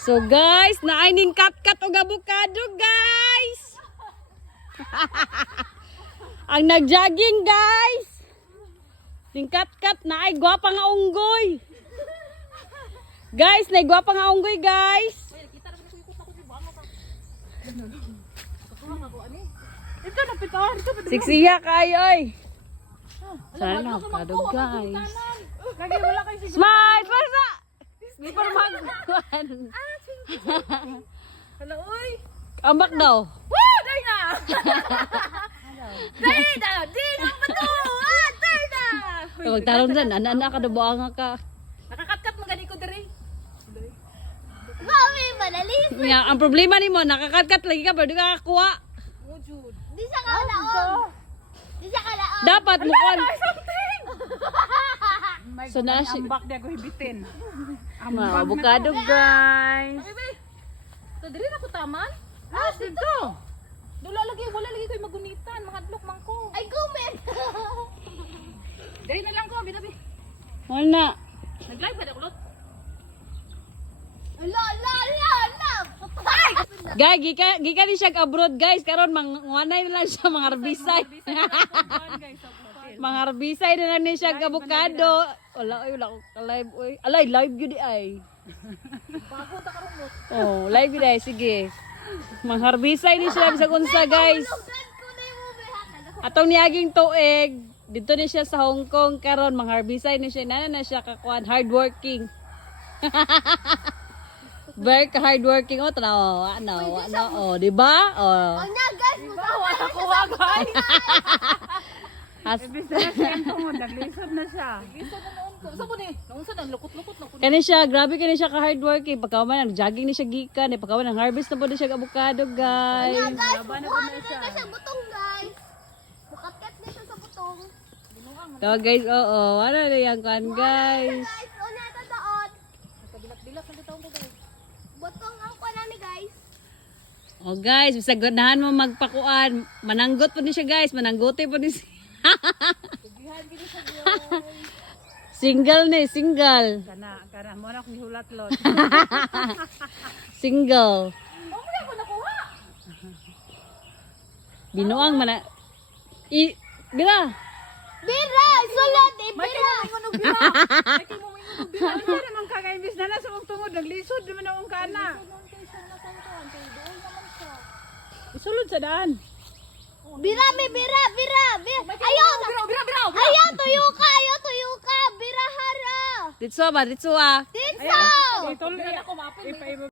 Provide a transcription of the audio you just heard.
So guys, naay ning kat-kat og avocado guys. Ang nagjogging guys. Ning kat-kat naay gwapa nga unggoy. Guys, naay gwapa nga unggoy guys. Ito na pitar, ito pa. Siksiya kayo ay. Sana avocado guys. Lagi wala kay sige. Smile, pasa. Di pa magkuhan. Hala oy. Ambak daw. Woo, dai na. Dai na, di na pato. Dai na. Magtaron dyan, ana-ana ka dabuanga ka. Nakakatkat mo gani ko diri. Mami, malalis. Nga, ang problema ni mo, nakakatkat lagi ka, pero di ka kakuha. Oh, Jud. Di siya kalaon. Di siya kalaon. Dapat mo kuhan. Something. So na si Ambak di ako hibitin. mga avocado guys. Bebe. To diri na ko taman? Ah, dito. Wala lagi koy magunitan, mga adlok man ko. Ay, comment. Diri na lang ko, bitabi. Wala. Nag-live ba ako lot? La. Ay! Guys, gika ni siya abroad guys. Karon manguanay na lang siya mga herbicide. Mga herbicide na lang ni siya avocado. Wala ko ka-live oy. Alay, live gyud ay. Bago ta karon mo. Oh, live gyud ay sige. Mga herbicide ni siya sa unsa guys. Lugan ko na yung movie. Atong niaging tuig, dito ni siya sa Hong Kong karon mga herbicide ni siya na siya kakuan hardworking. Very hardworking oh tanaw, oh, di ba? Oh. Ang niya, guys. Wala nakuha guys. As Ibig na sento mo, naglisod na siya. Naglisod na noon ko. Saan mo ni? Noon sa naglukot-lukot na ko. kani siya, grabe kani siya ka hardworking. Pagkaman nag-jogging ni siya gikan, pagkaman nang harvest na po siya avocado, guys. Guys, kukuha na siya sa butong, guys. Bukat-kat na siya sa butong. So guys, oo, ano na yan kan, guys. Guys, una ito doon. Kabilak-bilak na dito ko guys. Butong ang kuha namin, guys. Oh guys, bisag ganahan mo magpakuan. Mananggot po ni siya, guys. Mananggote po ni siya. Single ni, single. Kana mo na kung hulat lot. Single. Oh, wala ko nakuha. Binuang mana. Bila. Bira! Sulod! Bira! Ay kay mo ingon og bira. Ano naman ka kay imbis na nasa mong tungod naglisod naman ang kana. Isulod sa daan. Bira, may bira! Ayaw! Bira. Ayaw! Tuyo ka! Bira hara! Ditso ba? Ditso ah. Ditso! Ito na ako mapin.